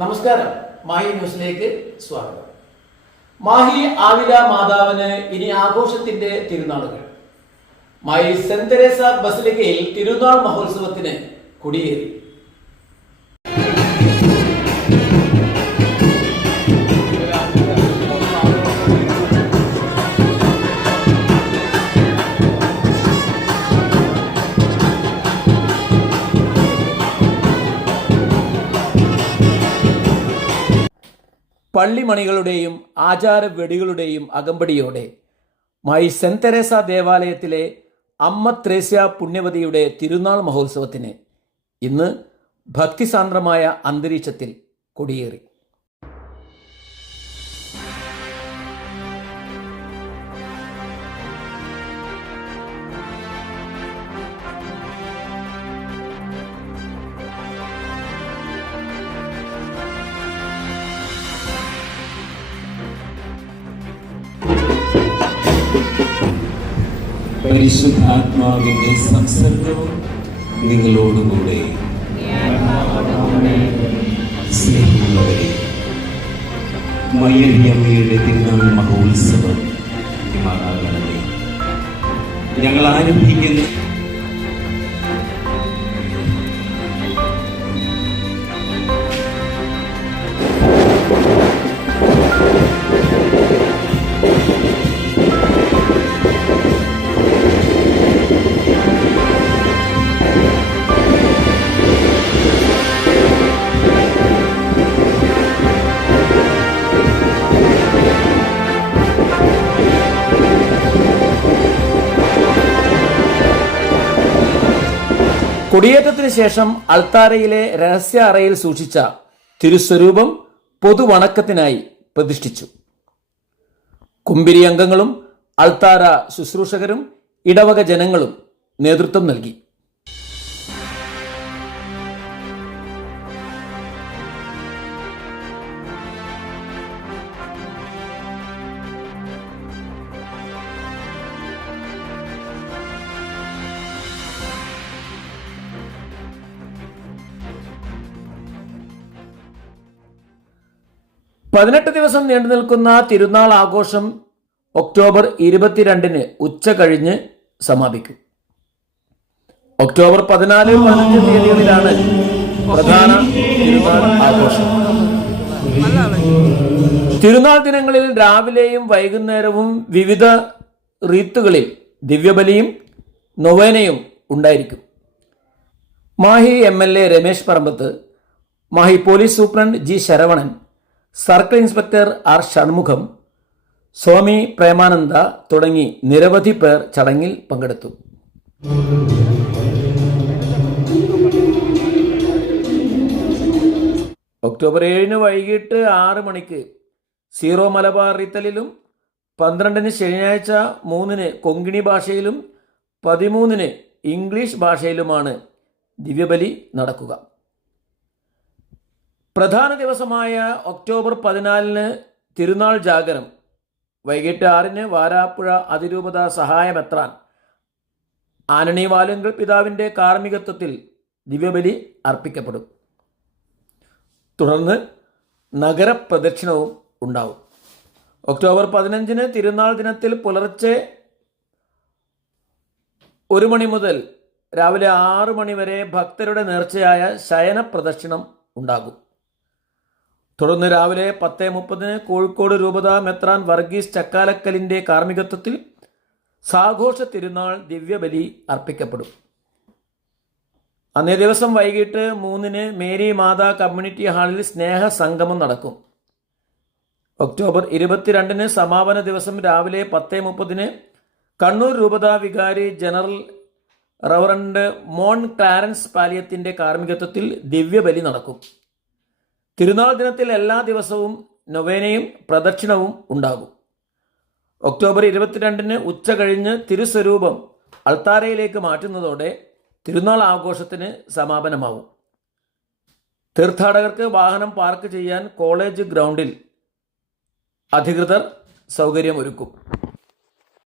നമസ്കാരം. മാഹി ന്യൂസിലേക്ക് സ്വാഗതം. മാഹി ആവില മാതാവിന് ഇനി ആഘോഷത്തിന്റെ തിരുനാളുകൾ. മായി സെന്റ് തെരേസ ബസിലിക്കയിൽ തിരുനാൾ മഹോത്സവത്തിന് കൊടിയേറി. പള്ളിമണികളുടെയും ആചാര വെടികളുടെയും അകമ്പടിയോടെ മൈ സെന്റ് തെരേസ ദേവാലയത്തിലെ അമ്മ ത്രേസ്യ പുണ്യവതിയുടെ തിരുനാൾ മഹോത്സവത്തിന് ഇന്ന് ഭക്തിസാന്ദ്രമായ അന്തരീക്ഷത്തിൽ കൊടിയേറി. പരിശുദ്ധാത്മാവിന്റെ സംസർഗവും നിങ്ങളോടുകൂടെ. സ്നേഹമുള്ളവരെ മയ്യടിയമ്മയുടെ തിരുനാൾ മഹോത്സവം ഞങ്ങൾ ആരംഭിക്കുന്ന. കൊടിയേറ്റത്തിന് ശേഷം അൾത്താരയിലെ രഹസ്യ അറയിൽ സൂക്ഷിച്ച തിരുസ്വരൂപം പൊതുവണക്കത്തിനായി പ്രതിഷ്ഠിച്ചു. കുമ്പിരി അംഗങ്ങളും അൾത്താര ശുശ്രൂഷകരും ഇടവക ജനങ്ങളും നേതൃത്വം നൽകി. പതിനെട്ട് ദിവസം നീണ്ടു നിൽക്കുന്ന തിരുനാൾ ആഘോഷം ഒക്ടോബർ ഇരുപത്തിരണ്ടിന് ഉച്ച കഴിഞ്ഞ് സമാപിക്കും. ഒക്ടോബർ പതിനാല് പതിനഞ്ച് തീയതികളിലാണ് പ്രധാന തിരുനാൾ ആഘോഷം. തിരുനാൾ ദിനങ്ങളിൽ രാവിലെയും വൈകുന്നേരവും വിവിധ റീത്തുകളിൽ ദിവ്യബലിയും നൊവേനയും ഉണ്ടായിരിക്കും. Mahe M L A Ramesh Parambath Mahe police superintendent G Saravanan circle inspector R Shanmugham Swami Premananda തുടങ്ങി നിരവധി പേർ ചടങ്ങിൽ പങ്കെടുത്തു. ഒക്ടോബർ ഏഴിന് വൈകിട്ട് ആറ് മണിക്ക് സീറോ മലബാർ റിത്തലിലും പന്ത്രണ്ടിന് ശനിയാഴ്ച മൂന്നിന് കൊങ്കിണി ഭാഷയിലും പതിമൂന്നിന് ഇംഗ്ലീഷ് ഭാഷയിലുമാണ് ദിവ്യബലി നടക്കുക. പ്രധാന ദിവസമായ ഒക്ടോബർ പതിനാലിന് തിരുനാൾ ജാഗരം. വൈകിട്ട് ആറിന് വാരാപ്പുഴ അതിരൂപത സഹായമെത്രാൻ. ആനണി വാലുങ്കൽ പിതാവിന്റെ കാർമ്മികത്വത്തിൽ ദിവ്യബലി അർപ്പിക്കപ്പെടും. തുടർന്ന് നഗരപ്രദക്ഷിണവും ഉണ്ടാവും. ഒക്ടോബർ പതിനഞ്ചിന് തിരുനാൾ ദിനത്തിൽ പുലർച്ചെ ഒരു മണി മുതൽ രാവിലെ ആറു മണിവരെ ഭക്തരുടെ നേർച്ചയായ ശയന പ്രദക്ഷിണം ഉണ്ടാകും. തുടർന്ന് രാവിലെ പത്ത് മുപ്പതിന് കോഴിക്കോട് രൂപത മെത്രാൻ വർഗീസ് ചക്കാലക്കലിന്റെ കാർമ്മികത്വത്തിൽ സാഘോഷ തിരുനാൾ ദിവ്യബലി അർപ്പിക്കപ്പെടും. അന്നേ ദിവസം വൈകിട്ട് മൂന്നിന് മേരി മാതാ കമ്മ്യൂണിറ്റി ഹാളിൽ സ്നേഹ സംഗമം നടക്കും. ഒക്ടോബർ ഇരുപത്തിരണ്ടിന് സമാപന ദിവസം രാവിലെ പത്ത് മുപ്പതിന് കണ്ണൂർ രൂപതാ വികാരി ജനറൽ റവറണ്ട് മോൺ ക്ലാരൻസ് പാലിയത്തിന്റെ കാർമ്മികത്വത്തിൽ ദിവ്യബലി നടക്കും. തിരുനാൾ ദിനത്തിൽ എല്ലാ ദിവസവും നൊവേനയും പ്രദക്ഷിണവും ഉണ്ടാകും. ഒക്ടോബർ ഇരുപത്തിരണ്ടിന് ഉച്ച കഴിഞ്ഞ് തിരുസ്വരൂപം അൾത്താരയിലേക്ക് മാറ്റുന്നതോടെ തിരുനാൾ ആഘോഷത്തിന് സമാപനമാവും. തീർത്ഥാടകർക്ക് വാഹനം പാർക്ക് ചെയ്യാൻ കോളേജ് ഗ്രൗണ്ടിൽ അധികൃതർ സൗകര്യമൊരുക്കും.